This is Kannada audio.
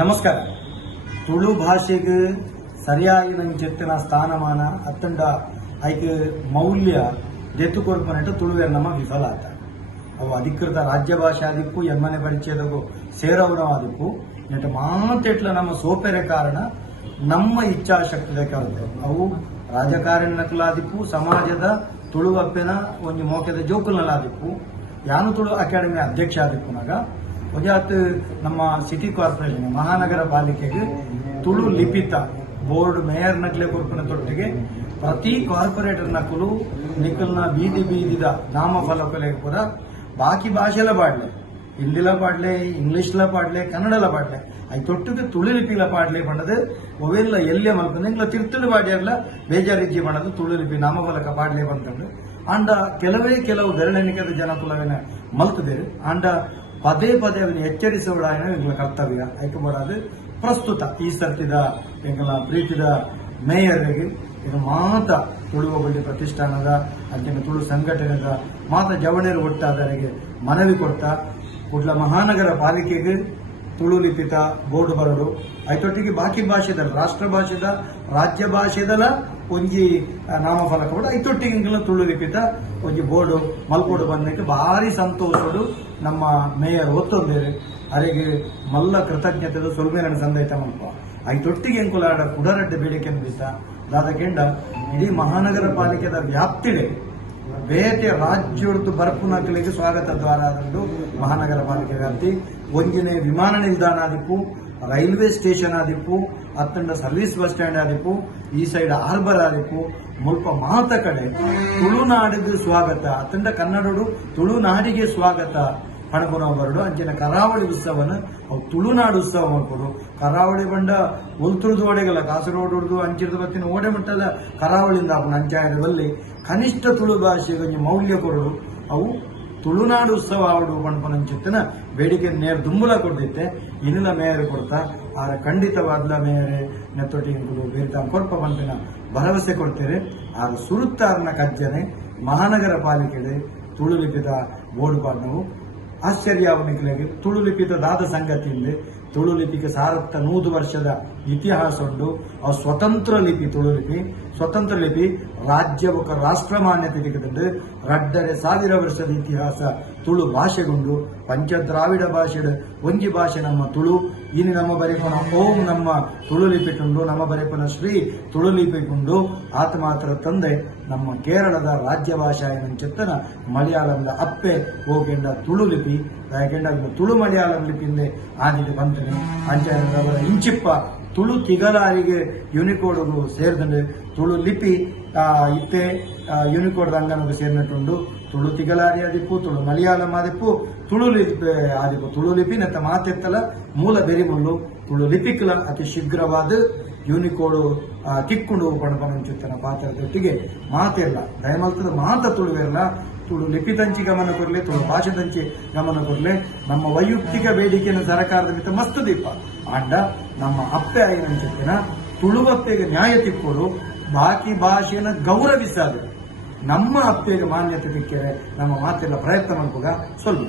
ನಮಸ್ಕಾರ. ತುಳು ಭಾಷೆಗೆ ಸರಿಯಾಗಿ ನಂಗೆ ಚೆತ್ತಿನ ಸ್ಥಾನಮಾನ ಅತ್ತಂಡ ಐಕ್ ಮೌಲ್ಯ ದೆತ್ತು ಕೊರ್ಪನಟ್ಟು ತುಳುವೆ ನಮ್ಮ ವಿಫಲ ಆತ ಅವು ಅಧಿಕೃತ ರಾಜ್ಯ ಭಾಷೆ ಆದಿಕ್ಕೂ, ಎಮ್ಮನೆ ಪರಿಚಯದಗೂ ಸೇರವನವಾದಕ್ಕೂ ನೆಟ್ಟು ಮಾತೆಟ್ಲ ನಮ್ಮ ಸೋಪೆರೆ ಕಾರಣ ನಮ್ಮ ಇಚ್ಛಾಶಕ್ತಿದ ಕರೆದು ಅವು ರಾಜಕಾರಣಿನಕಲಾದಿಪ್ಪು ಸಮಾಜದ ತುಳುವಪ್ಪೆನ, ಒಂದು ಮೋಕೆದ ಜೋಕುಲ್ನಲ್ಲಾದಿಕ್ಕೂ ಯಾನು ತುಳು ಅಕಾಡೆಮಿ ಅಧ್ಯಕ್ಷ ಆದಿಪ್ಪುನಾಗ ಒಜಾತ್ ನಮ್ಮ ಸಿಟಿ ಕಾರ್ಪೊರೇಷನ್, ಮಹಾನಗರ ಪಾಲಿಕೆಗೆ ತುಳು ಲಿಪಿತ ಬೋರ್ಡ್ ಮೇಯರ್ ನಕ್ಲೆ ಕೊರ್ಪನ ತೊಟ್ಟಿಗೆ ಪ್ರತಿ ಕಾರ್ಪೊರೇಟರ್ ನಕಲು ನಿಕಲ್ನ ಬೀದಿ ಬೀದಿದ ನಾಮಫಲಕಲೆ ಕೂಡ ಬಾಕಿ ಭಾಷೆಲ ಪಾಡ್ಲೆ, ಹಿಂದಿಲ ಪಾಡ್ಲೆ, ಇಂಗ್ಲಿಷ್ಲ ಪಾಡ್ಲೆ, ಕನ್ನಡಲ ಪಾಡ್ಲೆ, ಐ ತೊಟ್ಟಿಗೆ ತುಳು ಲಿಪಿಲ ಪಾಡ್ಲೆ ಪಂಡದು ಒವೆಲ್ಲ ಎಲ್ಲೇ ಮಲ್ಕೊಂಡು ಇಂಗ್ಲ ತಿರ್ತುಳು ಪಾಡ್ಯಾರ್ಲ ಬೇಜಾರಿಜ್ಜಿ ಮಾಡೋದು ತುಳು ಲಿಪಿ ನಾಮಫಲಕ ಪಾಡ್ಲೆ ಬಂತಂಡು ಅಂಡ ಕೆಲವೇ ಕೆಲವು ಬೆರಳೆಣಿಕೆದ ಜನಕುಲವಿನ ಮಲ್ತದೇರು. ಅಂಡ ಪದೇ ಪದೇ ಅವನು ಎಚ್ಚರಿಸುವುದಾಯನ ಎಂಗಳ ಕರ್ತವ್ಯ. ಐಕಬಾರದು ಪ್ರಸ್ತುತ ಈ ಸರ್ತಿದ ಎಂಗಳ ಪ್ರೀತಿದ ಮೇಯರ್ಗೆ ಇದು ಮಾತ ತುಳುವ ಬಳ್ಳಿ ಪ್ರತಿಷ್ಠಾನದ, ಅಂತಿಮ ತುಳು ಸಂಘಟನೆದ ಮಾತ ಜವಳಿಯರು ಒಟ್ಟಾದವರಿಗೆ ಮನವಿ ಕೊಡ್ತಾ ಕುಡ್ಲ ಮಹಾನಗರ ಪಾಲಿಕೆಗೆ ತುಳು ಲಿಪಿತ ಬೋರ್ಡ್ ಬರಡು ಐತೊಟ್ಟಿಗೆ ಬಾಕಿ ಭಾಷೆದ, ರಾಷ್ಟ್ರ ಭಾಷೆದ, ರಾಜ್ಯ ಭಾಷೆದಲ ಒಂಜಿ ನಾಮಫಲಕ ಕೂಡ ಐತೊಟ್ಟಿಗೆ ತುಳು ಲಿಪಿತ ಒಂಜಿ ಬೋರ್ಡು ಮಲ್ಪೋಡು ಬಂದಕ್ಕೆ ಭಾರಿ ಸಂತೋಷಡು ನಮ್ಮ ಮೇಯರ್ ಒತ್ತೊಂದೇರು ಅರೆಗೆ ಮಲ್ಲ ಕೃತಜ್ಞತೆ ಸೊಲ್ಮೇರನ ಸಂದೈತ ಮಲ್ಪ. ಐತೊಟ್ಟಿಗೆ ಎಂಕುಲಾಡ ಕುಡರಡ್ಡೆ ಬೇಡಿಕೆ ಬಿದ್ದ ದಾದಕೆಂಡ ಇಡೀ ಮಹಾನಗರ ಪಾಲಿಕೆದ ವ್ಯಾಪ್ತಿಡೆ ಬೇತೆ ರಾಜ್ಯದ್ದು ಬರ್ಪುನಕಲಿಗೆ ಸ್ವಾಗತ ದ್ವಾರ ಆದಂಡು ಮಹಾನಗರ ಪಾಲಿಕೆ ವ್ಯಾಪ್ತಿ. ಒಂಜಿನೆ ವಿಮಾನ ನಿಲ್ದಾಣ ಆದಿಪ್ಪು, ರೈಲ್ವೆ ಸ್ಟೇಷನ್ ಆದಿಪ್ಪು ಅತ್ತಂಡ ಸರ್ವಿಸ್ ಬಸ್ ಸ್ಟ್ಯಾಂಡ್ ಆದಿಪ್ಪು, ಈ ಸೈಡ್ ಹಾರ್ಬರ್ ಆದಿಪ್ಪು, ಮುಲ್ಪ ಮಾತ ಕಡೆ ತುಳುನಾಡಿಗೆ ಸ್ವಾಗತ ಅತ್ತಂಡ ಕನ್ನಡರು ತುಳುನಾಡಿಗೆ ಸ್ವಾಗತ. ಹಣಪುನ ಬರಡು ಅಂಚಿನ ಕರಾವಳಿ ಉತ್ಸವನ, ಅವು ತುಳುನಾಡು ಉತ್ಸವ ಮಾಡ್ಕೊಡು, ಕರಾವಳಿ ಬಂಡ ಒಲ್ತುರ್ದು ಓಡೆಗಲ್ಲ ಕಾಸರಗೋಡು ಹೊಡೆದು ಅಂಚಿರದ ಬತ್ತಿನ ಓಡೆ ಮಟ್ಟದ ಕರಾವಳಿಯಿಂದ ಅವನ ಅಂಚಾಯದಲ್ಲಿ ಕನಿಷ್ಠ ತುಳು ಭಾಷೆಗೆ ಮೌಲ್ಯ ಕೊರಡು ಅವು ತುಳುನಾಡು ಉತ್ಸವ ಆವಡು ಅಂಚಿತ್ತಿನ ಬೇಡಿಕೆ ನೇರ ದುಂಬುಲ ಕೊಡ್ದಿತ್ತೆ. ಇನ್ನ ಮೇಯರ್ ಕೊಡ್ತಾ, ಆರ ಖಂಡಿತವಾದ್ಲ ಮೇಯರ್, ನೆತ್ತೊಟ್ಟಿ ಬೇರಿತ ಕೊರ್ಪ ಪಂಪಿನ ಭರವಸೆ ಕೊಡ್ತೇವೆ. ಆರ ಸುರುತ್ತಾರನ ಕಜ್ಜನೆ ಮಹಾನಗರ ಪಾಲಿಕೆಡೆ ತುಳು ಲಿಪಿತ ಬೋರ್ಡ್ ಪಾಡ್ನವು. ಆಶ್ಚರ್ಯಾವನಿಗಳಿಗೆ ತುಳು ದಾದ ಸಂಗತಿಯಿಂದ ತುಳು ಲಿಪಿಗೆ ಸಾರತ್ತ ನೂರು ವರ್ಷದ ಇತಿಹಾಸ ಉಂಟು. ಅವು ಸ್ವತಂತ್ರ ಲಿಪಿ ತುಳು ಲಿಪಿ. ಸ್ವತಂತ್ರ ಲಿಪಿ ರಾಜ್ಯ ಬೊಕ ರಾಷ್ಟ್ರ ಮಾನ್ಯತೆ ತೆಗೆದುಂಡು ರಡ್ಡರೆ ಸಾವಿರ ವರ್ಷದ ಇತಿಹಾಸ ತುಳು ಭಾಷೆಗೊಂಡು ಪಂಚ ದ್ರಾವಿಡ ಒಂಜಿ ಭಾಷೆ ನಮ್ಮ ತುಳು. ಇನ್ನು ನಮ್ಮ ಬರೆಪನ ಓಂ ನಮ್ಮ ತುಳು ಲಿಪಿಟುಂಡು ನಮ್ಮ ಬರೆಪನ ಶ್ರೀ ತುಳು ಲಿಪಿಗುಂಡು ಆತ ಮಾತ್ರ ತಂದೆ ನಮ್ಮ ಕೇರಳದ ರಾಜ್ಯ ಭಾಷಾ ಚೆತ್ತನ ಮಲಯಾಳಂದ ಅಪ್ಪೆ ಹೋಗೆಂಡ ತುಳು ಲಿಪಿ. ತುಳು ಮಲಯಾಳಂ ಲಿಪಿಂದೆ ಆದಿಗೆ ಬಂತನೆ. ಅಂಚಾರವರ ಇಂಚಿಪ್ಪ ತುಳು ತಿಗಲಾರಿಗೆ ಯುನಿಕೋಡ್ಗೂ ಸೇರಿದಂತೆ ತುಳು ಲಿಪಿ ಇತ್ತೆ ಯುನಿಕೋಡ್ ಅಂಗನಗೂ ಸೇರಿನಟ್ಟುಂಡು ತುಳು ತಿಗಲಾರಿ ಆದಿಪ್ಪು, ತುಳು ಮಲಯಾಳಂ ಆದಿಪ್ಪು, ತುಳು ಲಿಪಿ, ಆದಿಪ್ಪು. ತುಳು ಲಿಪಿ ನೆತ್ತ ಮಾತೆತ್ತಲ ಮೂಲ ಬೆರಿಮುಳ್ಳು ತುಳು ಲಿಪಿಕ್ಲ ಅತಿ ಶೀಘ್ರವಾದ ಯೂನಿಕೋಡು ತಿಕ್ಕೊಂಡು ಪಣಪನಂಚಿತ್ತನ ಪಾತ್ರದೊಟ್ಟಿಗೆ ಮಾತೆಲ್ಲ ದಯಮಲ್ತದ ಮಾತ ತುಳುವೆಲ್ಲ ತುಳು ಲಿಪಿದಂಚಿ ಗಮನ ಕೊರ್ಲೆ, ತುಳು ಭಾಷೆದಂಚಿ ಗಮನ ಕೊರ್ಲೆ. ನಮ್ಮ ವೈಯಕ್ತಿಕ ಬೇಡಿಕೆಯನ್ನು ಸರಕಾರದ ಮಿತ ಮಸ್ತು ದೀಪ. ಆಂಡ, ನಮ್ಮ ಅಪ್ಪೆ ಆಗಿನ ತುಳುವಪ್ಪೆಗೆ ನ್ಯಾಯ ತಿಕ್ಕೋಡು. ಬಾಕಿ ಭಾಷೆಯನ್ನು ಗೌರವಿಸಾದು ನಮ್ಮ ಅಪ್ಪೆಗೆ ಮಾನ್ಯತೆ ತಿಕ್ಕರೆ ನಮ್ಮ ಮಾತೆಲ್ಲ ಪ್ರಯತ್ನ ಮಾಡ್ಬೋಗ ಸ್ವಲ್ಪ.